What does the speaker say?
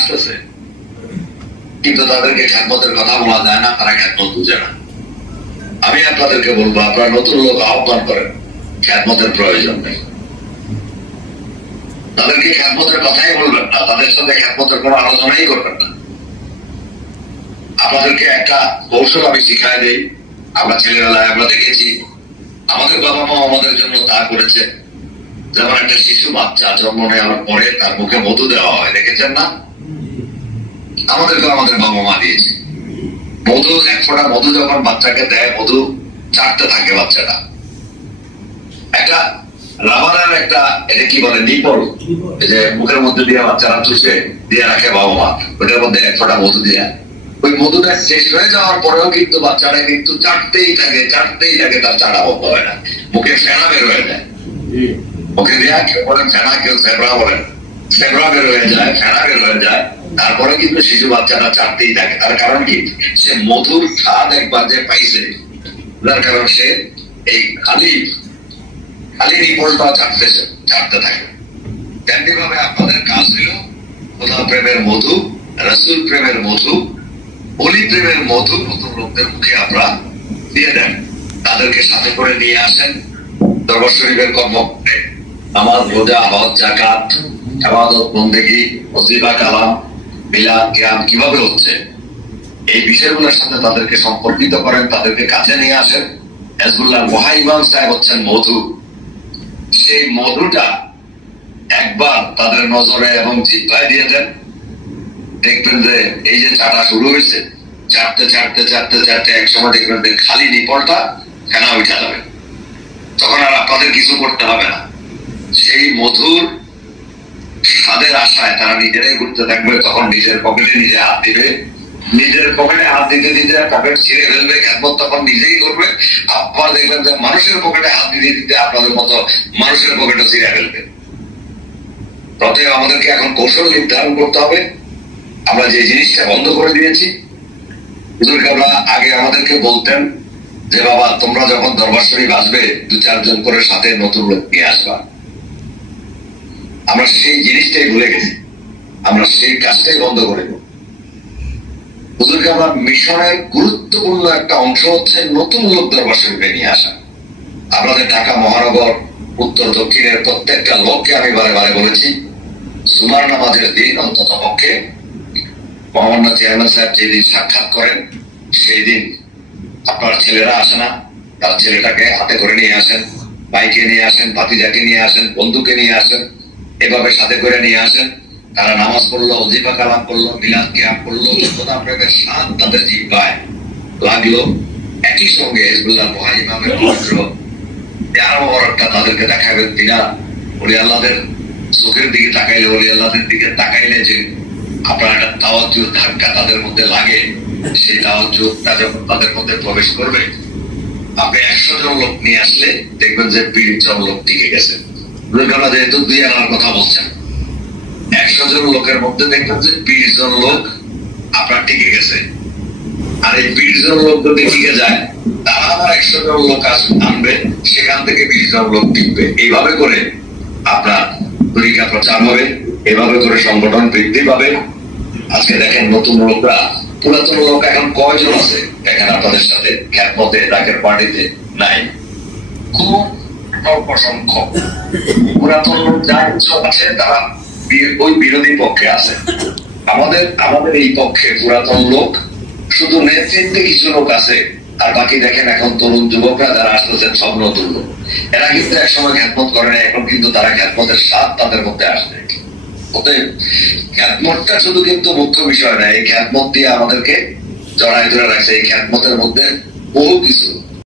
আসতেছে, কিন্তু তাদেরকে খ্যাতমতের কথা বলা যায় না, তারা খ্যাতমত বুঝে না। আমি আপনাদেরকে বলবো, আপনারা নতুন লোক আহ্বান করেন, খ্যাতমতের প্রয়োজন নেই। তাদেরকে খ্যাতমতের কথাই বলবেন না, তাদের সাথে খ্যাতমতের কোনো আলোচনাই করবেন না। আপনাদেরকে একটা কৌশল আমি শিখাই দিই। আমরা ছেলেবেলায় আমরা দেখেছি, আমাদের বাবা মা আমাদের জন্য তা করেছে। যেমন একটা শিশু বাচ্চা জন্ম নেওয়ার পরে তার মুখে মধু দেওয়া হয়, দেখেছেন না? আমাদেরকে আমাদের বাবা মা দিয়েছে মধু। এক ফোঁটা মধু যখন বাচ্চাকে দেয়, মধু চাটতে থাকে বাচ্চাটা। একটা রাবারের একটা, এটা কি বলে, নিপল, যে মুখের মধ্যে দিয়ে বাচ্চারা চুষে দিয়ে রাখে বাবা মা, ওটার মধ্যে এক ফোঁটা মধু দিয়ে, ওই মধুটা শেষ হয়ে যাওয়ার পরেও কিন্তু বাচ্চারা কিন্তু চাটতেই থাকে, তার চাটা বন্ধ হয় না। মুখে ফেনা বের হয়ে যায়, মুখে দেয়া কেউ বলেন ফেনা, কেউ ফেবরা বলেন, ফেবরা বের হয়ে যায়, ফেনা বের হয়ে যায়। তারপরে কিন্তু শিশু বাচ্চাটা চাটতেই থাকে। তার কারণ কি? সে মধুর স্বাদ একবার যে পাইছে, যার কারণ সে এই খালি নিপলটা চাটতে থাকে। তেমনি ভাবে আপনাদের কাজ হইল খোদা প্রেমের মধু, রাসূল প্রেমের মধু, অলি প্রেমের মধু নতুন লোকদের মুখে আপনারা দিয়ে দেন। তাদেরকে সাথে করে নিয়ে আসেন দরবার শরীফের কর্মক্ষেত্রে। নামাজ, রোজা, হজ, যাকাত, ইবাদত, বন্দেগী, ওজিফা, কালাম, মিলাদ, কিয়াম কিভাবে হচ্ছে, এই বিষয়গুলোর সাথে তাদেরকে সম্পর্কিত করেন, তাদেরকে কাছে নিয়ে আসেন। হিজবুল্লাহর মহা ইমাম সাহেব হচ্ছেন মধু। সেই মধুটা একবার তাদের নজরে এবং জিহ্বায় দিয়ে দেন, দেখবেন যে এই যে চাটা শুরু হয়েছে, চাটতে এক সময় দেখবেন যে খালি নিপলটা ফেনা উঠা যাবে। তখন আর আপনাদের কিছু করতে হবে না। সেই মধুর স্বাদের আশায় তারা নিজেরাই ঘুরতে থাকবে। তখন নিজের পকেটে নিজে হাত দিবে, নিজের পকেটে হাত দিতে পকেট ছিঁড়ে ফেলবে, খ্যাতমত তখন নিজেই করবে। আবার দেখবেন যে মানুষের পকেটে হাত দিতে আপনাদের মতো মানুষের পকেটে ছিঁড়ে ফেলবে। অতএব আমাদেরকে এখন কৌশল নির্ধারণ করতে হবে। আমরা যে জিনিসটা বন্ধ করে দিয়েছি, হুজুর কেবলা আগে আমাদেরকে বলতেন যে বাবা তোমরা যখন দরবার শরীফ আসবে 2-4 জন করে সাথে নতুন লোক নিয়ে আসবা। আমরা সেই জিনিসটাই ভুলে গেছি, আমরা সেই কাজটাই বন্ধ করে দেব। হুজুর কেবলা মিশনের গুরুত্বপূর্ণ একটা অংশ হচ্ছে নতুন লোক দরবার শরীফে নিয়ে আসা। আপনাদের ঢাকা মহানগর উত্তর দক্ষিণের প্রত্যেকটা লোককে আমি বারে বারে বলেছি, জুমার নামাজের দিন অন্তত পক্ষে মহামান্য চেয়ারম্যান সাহেব যেদিন সাক্ষাৎ করেন সেই দিন আপনার ছেলেরা আসে না, তার ছেলেটাকে হাতে করে নিয়ে আসেন, বাইকে নিয়ে আসেন, ভাতিজাকে নিয়ে আসেন, বন্ধুকে নিয়ে আসেন, এভাবে সাথে করে নিয়ে আসেন। তারা নামাজ পড়লো, ওজিফা কালাম করলো, মিলাদ কিয়াম করলো, খোদা প্রেমের স্বাদ তাদের জিহ্বায় লাগলো। একই সঙ্গে হিজবুল্লাহর মহা ইমামের পবিত্র পেয়ারা মোবারকটা তাদেরকে দেখাবেন। তিনি ওলি আল্লাহদের চোখের দিকে তাকাইলে, ওলি আল্লাহদের দিকে তাকাইলে যে আপনার একটা তাওয়াজ্জুহ ধাক্কা তাদের মধ্যে লাগে, সেই তাওয়াজ্জুহটা যখন তাদের মধ্যে প্রবেশ করবে, আপনি 100 জন লোক নিয়ে আসলে দেখবেন যে 20 জন লোক টিকে গেছে। যেহেতু 2 আনার কথা বলছেন, 100 জন লোকের মধ্যে দেখবেন যে 20 জন লোক আপনার টিকে গেছে। আর এই 20 জন লোক যদি টিকে যায়, তারা আবার 100 জন লোক আনবে, সেখান থেকে 20 জন লোক টিকবে। এইভাবে করে আপনার তরিকা প্রচার হবে, এভাবে করে সংগঠন বৃদ্ধি পাবে। আজকে দেখেন নতুন লোকরা, পুরাতন লোক এখন কয়জন আছে দেখেন আপনাদের সাথে খ্যাতমতে ডাকের পার্টিতে? নাই, খুব অল্প সংখ্যক। পুরাতন লোক যা সব আছে তারা ওই বিরোধী পক্ষে আছে। আমাদের এই পক্ষে পুরাতন লোক শুধু নেতৃত্বে কিছু লোক আছে, আর বাকি দেখেন এখন তরুণ যুবকরা যারা আসতেছেন সব নতুন লোক। এরা কিন্তু একসময় খ্যাতমত করে না, এখন কিন্তু তারা খ্যাতমতের স্বাদ তাদের মধ্যে আসবে। অতএব খ্যাতমতটা শুধু কিন্তু মুখ্য বিষয় না, এই খ্যাতমত দিয়ে আমাদেরকে জড়াই ধরে রাখছে। এই খ্যাতমতের মধ্যে বহু কিছু